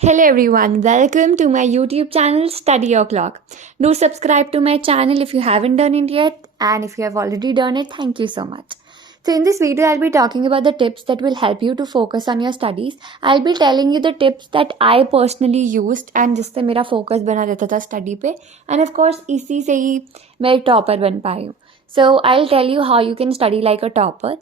Hello everyone, welcome to my YouTube channel Study Your Clock. Do subscribe to my channel if you haven't done it yet, and if you have already done it, thank you so much. So in this video, I'll be talking about the tips that will help you to focus on your studies. I'll be telling you the tips that I personally used and जिससे मेरा focus बना रहता था study पे, and of course इसी से ही मैं एक topper बन पाई हूँ. So I'll tell you how you can study like a topper.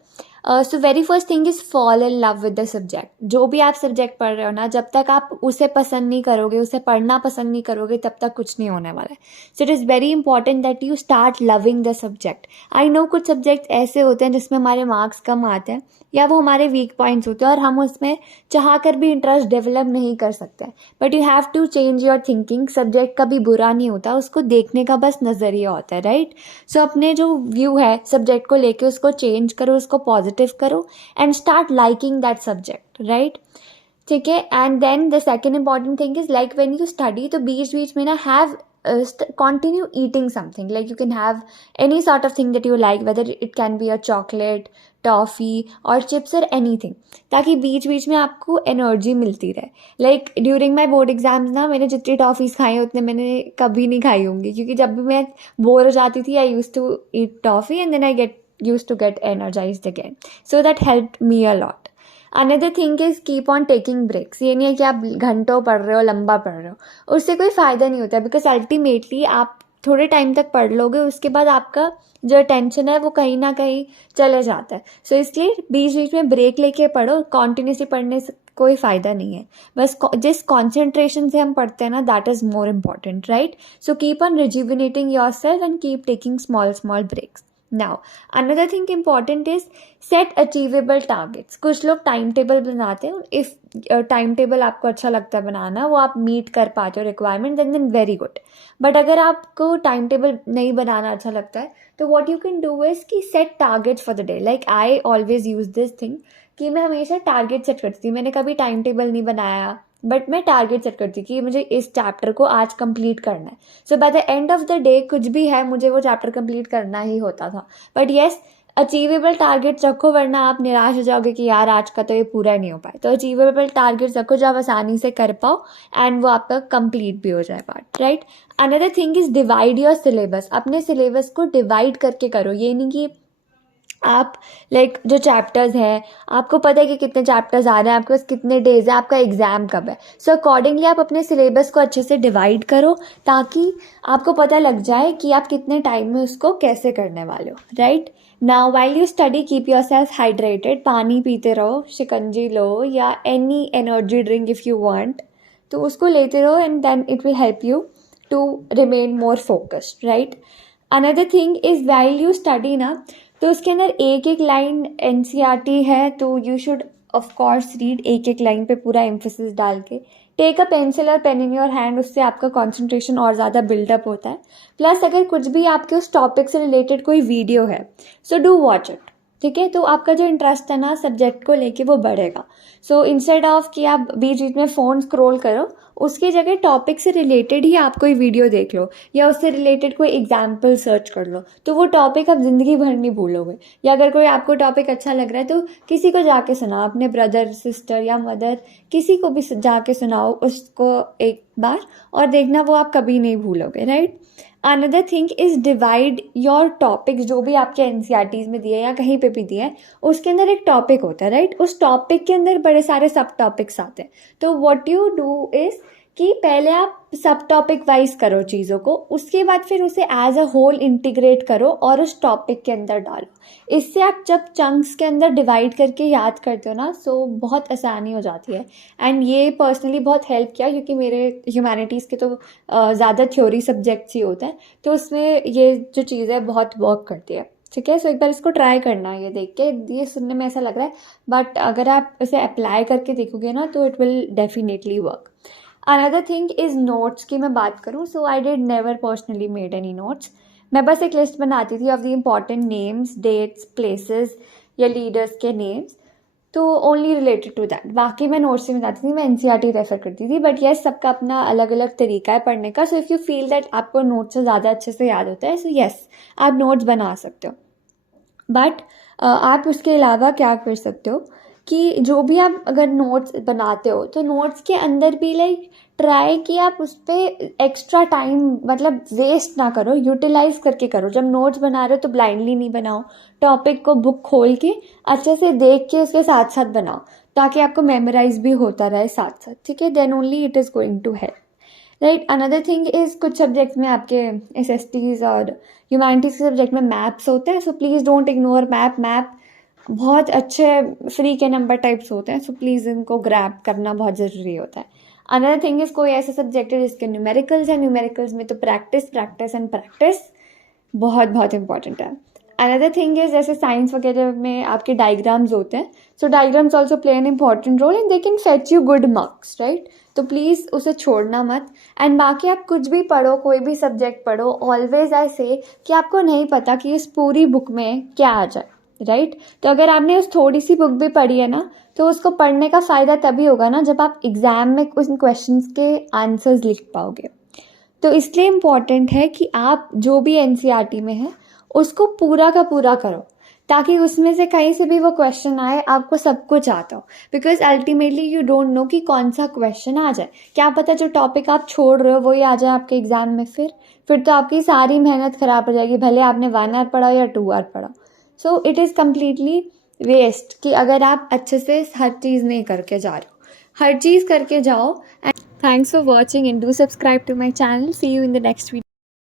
So very first thing is fall in love with the subject. जो भी आप सब्जेक्ट पढ़ रहे हो ना, जब तक आप उसे पसंद नहीं करोगे, उसे पढ़ना पसंद नहीं करोगे, तब तक कुछ नहीं होने वाला है. सो it is very important that you start loving the subject. I know कुछ सब्जेक्ट ऐसे होते हैं जिसमें हमारे मार्क्स कम आते हैं या वो हमारे वीक पॉइंट्स होते हैं और हम उसमें चाह कर भी इंटरेस्ट डेवलप नहीं कर सकते. But you have to change your thinking. Subject कभी बुरा नहीं होता, उसको देखने का बस नज़रिया होता है, राइट? सो अपने जो व्यू है सब्जेक्ट को लेके उसको चेंज करो, उसको पॉजिटिव करो and start liking that subject, right? ठीक है. And then the second important thing is like when you study, तो बीच बीच में ना have continue eating something. Like you can have any sort of thing that you like, whether it can be a chocolate, toffee और chips और anything, ताकि बीच बीच में आपको एनर्जी मिलती रहे. Like during my board exams ना, मैंने जितनी टॉफ़ीज़ खाई हैं उतने मैंने कभी नहीं खाई होंगी, क्योंकि जब भी मैं बोर हो जाती थी I use to eat toffee and then I use to get energized again. So that helped me a lot. Another thing is keep on taking breaks. ये नहीं है कि आप घंटों पढ़ रहे हो, लंबा पढ़ रहे हो, उससे कोई फ़ायदा नहीं होता. बिकॉज अल्टीमेटली आप थोड़े टाइम तक पढ़ लोगे, उसके बाद आपका जो अटेंशन है वो कहीं ना कहीं चले जाता है. सो इसलिए बीच बीच में ब्रेक लेके पढ़ो. कॉन्टिन्यूसली पढ़ने से कोई फ़ायदा नहीं है. बस जिस कॉन्सेंट्रेशन से हम पढ़ते हैं ना, that is more important, right? So keep on rejuvenating yourself and keep taking small small breaks. Now another thing important is set achievable targets. कुछ लोग टाइम टेबल बनाते हैं. इफ़ टाइम टेबल आपको अच्छा लगता है बनाना, वो आप मीट कर पाते हो requirement, then very good. But अगर आपको टाइम टेबल नहीं बनाना अच्छा लगता है, तो what you can do is कि set targets for the day. Like I always use this thing कि मैं हमेशा टारगेट सेट करती थी. मैंने कभी टाइम टेबल नहीं बनाया, बट मैं टारगेट सेट करती कि मुझे इस चैप्टर को आज कंप्लीट करना है. So by the end of the day कुछ भी है, मुझे वो चैप्टर कंप्लीट करना ही होता था. बट येस, अचीवेबल टारगेट्स रखो, वरना आप निराश हो जाओगे कि यार आज का तो ये पूरा नहीं हो पाए. तो अचीवेबल टारगेट्स रखो जो आप आसानी से कर पाओ एंड वो आपका कंप्लीट भी हो जाए part, right? Another thing is divide your syllabus. अपने सिलेबस को डिवाइड करके करो. ये नहीं कि आप लाइक जो चैप्टर्स हैं, आपको पता है कि कितने चैप्टर्स आ रहे हैं, आपके पास कितने डेज है, आपका एग्ज़ाम कब है. सो अकॉर्डिंगली आप अपने सिलेबस को अच्छे से डिवाइड करो, ताकि आपको पता लग जाए कि आप कितने टाइम में उसको कैसे करने वाले हो, right? Now while you study keep yourself hydrated. पानी पीते रहो, शिकंजी लो या any energy drink if you want, तो उसको लेते रहो and then it will help you to remain more focused, right? Another thing is while you study ना, तो उसके अंदर एक एक लाइन एनसीईआरटी है, तो you should of course read एक एक लाइन पे पूरा एम्फेसिस डाल के. टेक अ पेंसिल और पेन इन योर हैंड, उससे आपका कंसंट्रेशन और ज़्यादा बिल्डअप होता है. प्लस अगर कुछ भी आपके उस टॉपिक से रिलेटेड कोई वीडियो है, सो डू वॉच इट. ठीक है, तो आपका जो इंटरेस्ट है ना सब्जेक्ट को लेके वो बढ़ेगा. सो इंस्टेड ऑफ कि आप बीच बीच में फ़ोन स्क्रॉल करो, उसकी जगह टॉपिक से रिलेटेड ही आप कोई वीडियो देख लो या उससे रिलेटेड कोई एग्जाम्पल सर्च कर लो, तो वो टॉपिक आप ज़िंदगी भर नहीं भूलोगे. या अगर कोई आपको टॉपिक अच्छा लग रहा है तो किसी को जाके सुनाओ, अपने ब्रदर सिस्टर या मदर, किसी को भी जाके सुनाओ उसको एक बार, और देखना वो आप कभी नहीं भूलोगे, right? Another thing is divide your topics. जो भी आपके एनसीईआरटीज़ में दिए या कहीं पे भी दिए, उसके अंदर एक टॉपिक होता है, राइट? उस टॉपिक के अंदर बड़े सारे सब टॉपिक्स आते हैं. तो व्हाट यू डू इज़ कि पहले आप सब टॉपिक वाइज करो चीज़ों को, उसके बाद फिर उसे एज अ होल इंटीग्रेट करो और उस टॉपिक के अंदर डालो. इससे आप जब चंक्स के अंदर डिवाइड करके याद करते हो ना, सो बहुत आसानी हो जाती है. एंड ये पर्सनली बहुत हेल्प किया, क्योंकि मेरे ह्यूमैनिटीज़ के तो ज़्यादा थ्योरी सब्जेक्ट्स ही होता है, तो उसमें ये जो चीज़ है बहुत वर्क करती है. ठीक है, सो एक बार इसको ट्राई करना. ये देख के, ये सुनने में ऐसा लग रहा है, बट अगर आप इसे अप्लाई करके देखोगे ना, तो it will definitely work. Another thing is notes की मैं बात करूँ, so I did never personally made any notes. मैं बस एक लिस्ट बनाती थी of the important names, dates, places या लीडर्स के नेम्स, तो ओनली रिलेटेड टू दैट. बाकी मैं नोट्स से बनाती थी, मैं एनसीईआरटी रेफर करती थी. बट येस, सबका अपना अलग अलग तरीका है पढ़ने का. So if you feel that आपको नोट्स से ज़्यादा अच्छे से याद होता है, सो येस, आप नोट्स बना सकते हो. बट आप उसके अलावा क्या कर सकते हो कि जो भी आप अगर नोट्स बनाते हो तो नोट्स के अंदर भी लाइक ट्राई कि आप उस पर एक्स्ट्रा टाइम मतलब वेस्ट ना करो, यूटिलाइज करके करो। जब नोट्स बना रहे हो तो ब्लाइंडली नहीं बनाओ, टॉपिक को बुक खोल के अच्छे से देख के उसके साथ साथ बनाओ, ताकि आपको मेमोराइज भी होता रहे साथ साथ, ठीक है। Then only it is going to help, right. Another thing is कुछ सब्जेक्ट्स में आपके SSTs और ह्यूमैनिटीज़ के सब्जेक्ट में मैप्स होते हैं, so please don't ignore map बहुत अच्छे फ्री के नंबर टाइप्स होते हैं, सो प्लीज़ इनको ग्रैब करना बहुत ज़रूरी होता है। अनदर थिंग इज़ कोई ऐसा सब्जेक्ट है जिसके न्यूमेरिकल्स है, न्यूमेरिकल्स में तो प्रैक्टिस एंड प्रैक्टिस बहुत बहुत इंपॉर्टेंट है। अनदर थिंग इज जैसे साइंस वगैरह में आपके डायग्राम्स होते हैं, so diagrams also play an important role and they can fetch you good marks, right. तो प्लीज़ उसे छोड़ना मत। एंड बाकी आप कुछ भी पढ़ो, कोई भी सब्जेक्ट पढ़ो, ऑलवेज आई से कि आपको नहीं पता कि इस पूरी बुक में क्या आ जाए, राइट। तो अगर आपने उस थोड़ी सी बुक भी पढ़ी है ना, तो उसको पढ़ने का फ़ायदा तभी होगा ना जब आप एग्ज़ाम में उन क्वेश्चंस के आंसर्स लिख पाओगे। तो इसलिए इम्पॉर्टेंट है कि आप जो भी NCERT में है उसको पूरा का पूरा करो, ताकि उसमें से कहीं से भी वो क्वेश्चन आए आपको सब कुछ आता हो। Because ultimately you don't know कि कौन सा क्वेश्चन आ जाए, क्या पता जो टॉपिक आप छोड़ रहे हो वही आ जाए आपके एग्जाम में, फिर तो आपकी सारी मेहनत खराब हो जाएगी, भले आपने 1 आवर पढ़ा या 2 आवर पढ़ा। So it is completely waste कि अगर आप अच्छे से हर चीज़ नहीं करके जा रहे हो, हर चीज़ करके जाओ। And thanks for watching and do subscribe to my channel. See you in the next video.